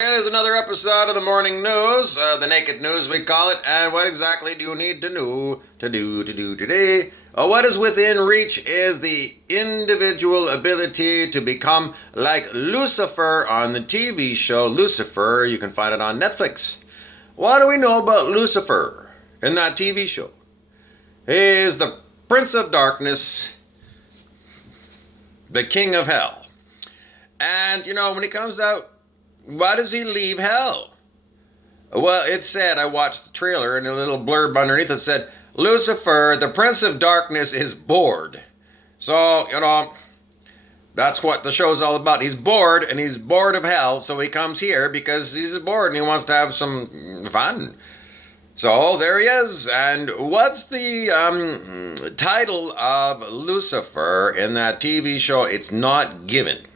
Here's another episode of the morning news, the naked news we call it. And what exactly do you need to know to do today? What is within reach is the individual ability to become like Lucifer on the TV show Lucifer. You can find it on Netflix. What do we know about Lucifer in that TV show? He is the Prince of Darkness, the King of Hell. And, when he comes out, why does he leave hell? Well, it said, I watched the trailer, and a little blurb underneath it said, Lucifer, the Prince of Darkness, is bored. So, that's what the show's all about. He's bored, and he's bored of hell, so he comes here because he's bored and he wants to have some fun. So there he is. And what's the title of Lucifer in that TV show? It's not given.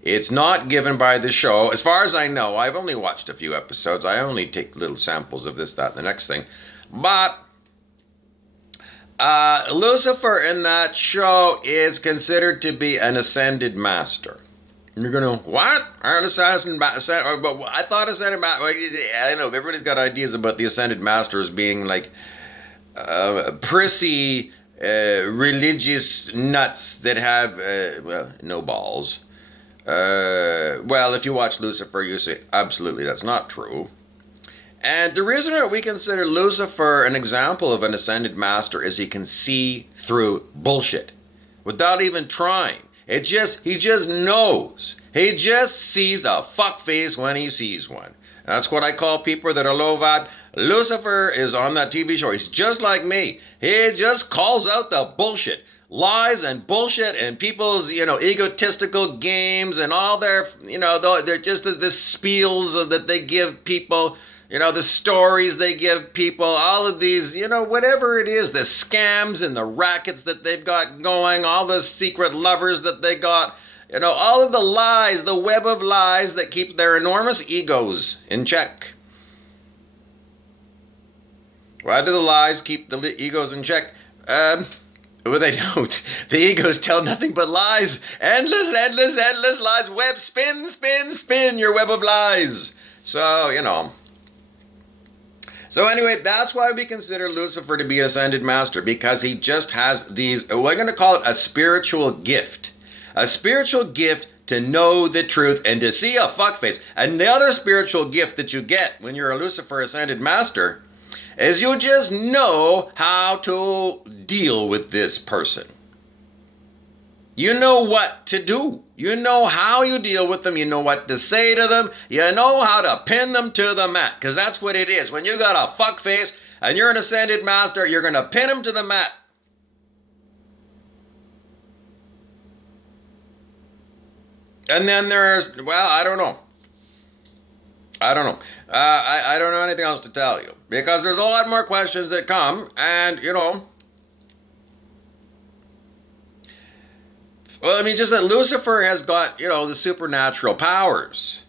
It's not given by the show. As far as I know, I've only watched a few episodes. I only take little samples of this, that, and the next thing. But Lucifer in that show is considered to be an ascended master. And you're going to, what? An ascended master? But I thought ascended master. I know, everybody's got ideas about the ascended masters being like prissy, religious nuts that have, no balls. Well, if you watch Lucifer, you say, absolutely, that's not true. And the reason that we consider Lucifer an example of an ascended master is he can see through bullshit without even trying. He just knows. He just sees a fuckface when he sees one. That's what I call people that are low vibe. Lucifer is on that TV show. He's just like me. He just calls out the bullshit. Lies and bullshit and people's, egotistical games and all their, they're just the spiels that they give people, the stories they give people, all of these, whatever it is, the scams and the rackets that they've got going, all the secret lovers that they got, all of the lies, the web of lies that keep their enormous egos in check. Why do the lies keep the egos in check? Well, they don't. The egos tell nothing but lies. Endless lies. Web, spin your web of lies. So, So anyway, that's why we consider Lucifer to be an ascended master, because he just has these, we're going to call it a spiritual gift. A spiritual gift to know the truth and to see a fuckface. And the other spiritual gift that you get when you're a Lucifer ascended master is you just know how to deal with this person. You know what to do. You know how you deal with them. You know what to say to them. You know how to pin them to the mat, because that's what it is. When you got a fuckface and you're an ascended master, you're going to pin him to the mat. And then there's, well, I don't know. I don't know. I don't know anything else to tell you, because there's a lot more questions that come, and, well, I mean, just that Lucifer has got, the supernatural powers.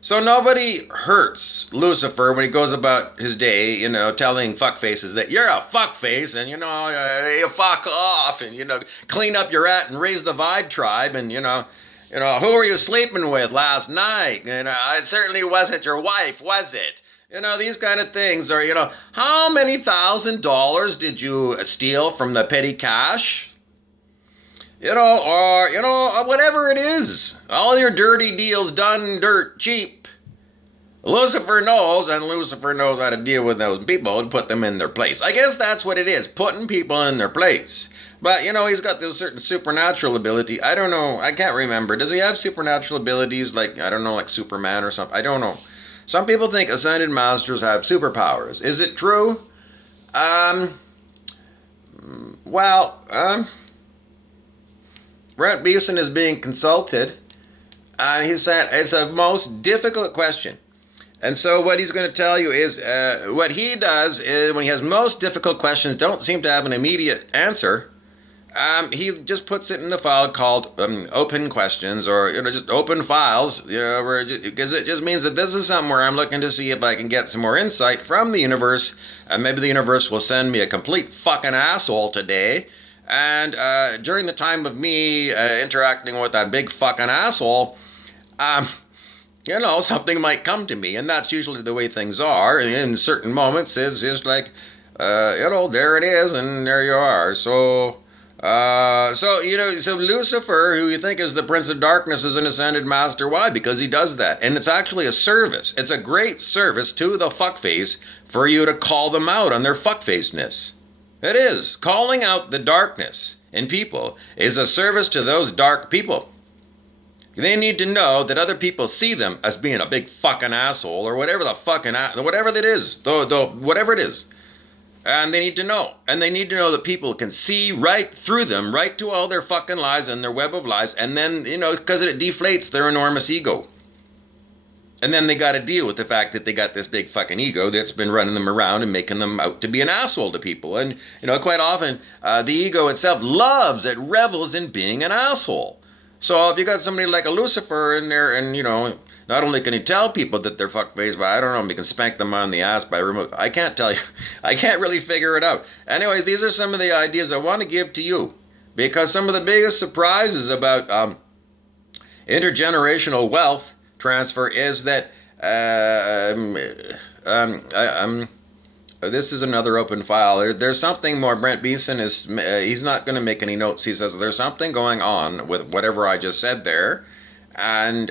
So nobody hurts Lucifer when he goes about his day, telling fuckfaces that you're a fuckface and, you fuck off and, clean up your act and raise the vibe tribe and, who were you sleeping with last night? It certainly wasn't your wife, was it? These kind of things are, how many $1,000 did you steal from the petty cash? Or whatever it is. All your dirty deals done dirt cheap. Lucifer knows, and Lucifer knows how to deal with those people and put them in their place. I guess that's what it is, putting people in their place. But, he's got this certain supernatural ability. I don't know. I can't remember. Does he have supernatural abilities like, I don't know, like Superman or something? I don't know. Some people think ascended masters have superpowers. Is it true? Brent Beeson is being consulted. He said it's a most difficult question. And so what he's going to tell you is what he does is when he has most difficult questions don't seem to have an immediate answer. He just puts it in a file called open questions, or just open files, because it just means that this is something where I'm looking to see if I can get some more insight from the universe, and maybe the universe will send me a complete fucking asshole today. And during the time of me interacting with that big fucking asshole, something might come to me, and that's usually the way things are. In certain moments, it's just like, there it is, and there you are. So Lucifer, who you think is the Prince of Darkness, is an ascended master. Why? Because he does that, and it's actually a service. It's a great service to the fuckface for you to call them out on their fuckfaceness. It is. Calling out the darkness in people is a service to those dark people. They need to know that other people see them as being a big fucking asshole or whatever the fucking whatever it is, whatever it is. And they need to know. And they need to know that people can see right through them, right to all their fucking lies and their web of lies. And then, because it deflates their enormous ego. And then they got to deal with the fact that they got this big fucking ego that's been running them around and making them out to be an asshole to people. And, quite often, the ego itself it revels in being an asshole. So if you got somebody like a Lucifer in there and, not only can he tell people that they're fuckface, but I don't know if he can spank them on the ass by remote. I can't tell you. I can't really figure it out. Anyway, these are some of the ideas I want to give to you. Because some of the biggest surprises about intergenerational wealth transfer is that this is another open file. There's something more. Brent Beeson he's not going to make any notes. He says there's something going on with whatever I just said there, and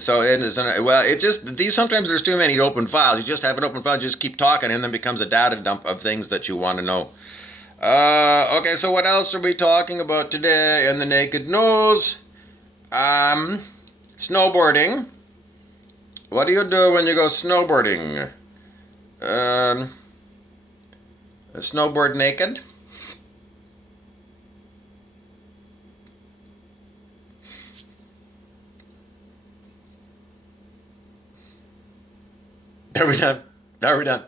so it is. It's just these. Sometimes there's too many open files. You just have an open file. You just keep talking, and then it becomes a data dump of things that you want to know. Okay, so what else are we talking about today in the Naked News? Snowboarding. What do you do when you go snowboarding? Snowboard naked? Are we done? Are we done?